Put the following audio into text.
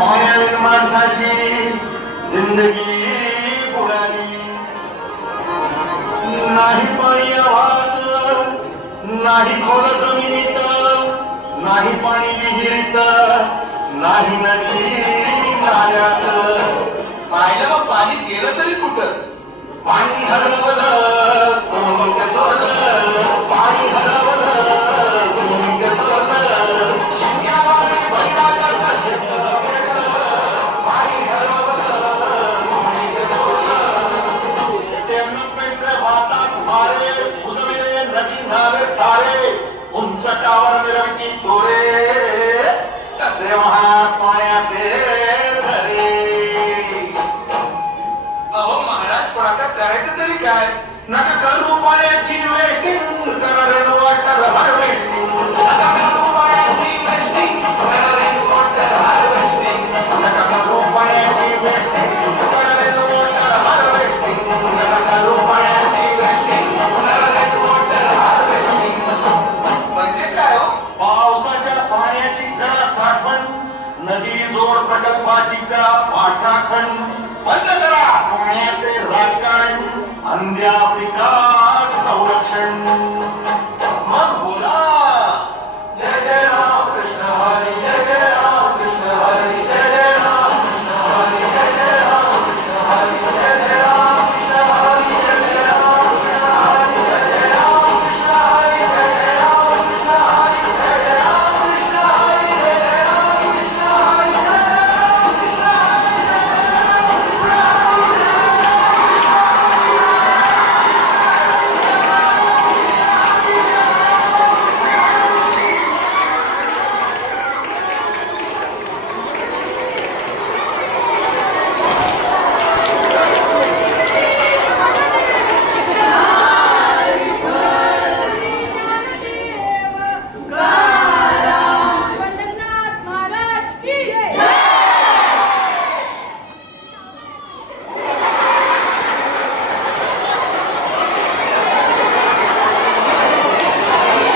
पाण्याविन माणसाची जिंदगी बुडाली. नाही पाणी आवाज, नाही खोल जमिनीत, नाही पाणी विहिरीत, नाही नदी नाल्यात. पाहिलं मग पाणी गेलं तरी कुठं? पाणी हरवलं कोण चोरलं, पाणी हरवलं कोण चोरलं. शिंग्यावाणी बैलाचं शेत पाणी हरवलं कोण चोरलं. टेम्पेचं वातात मारे उजविले नदी नाले सारे, उंच टावर मिरवती तोरे कसे वाहणार पाण्याचे झरे. अहो महाराज, पण आता करायचं तरी काय? नका करू पाण्याची वेटिंग, करा रेन वॉटर हार्वेस्टिंग. नका करू पाण्याची वेस्टिंग, करा रेन वॉटर हार्वेस्टिंग. नका करू पाण्याची वेस्टिंग, करा रेन वॉटर हार्वेस्टिंग. नका करू पाण्याची वेस्टिंग, करा रेन वॉटर हार्वेस्टिंग. म्हणजे काय हो? पावसाच्या पाण्याची करा साठवण, नदी जोड प्रकल्पाची करा पाठराखण. बंद करा पाण्याचे राजकारण, अंध्या पिका संरक्षण.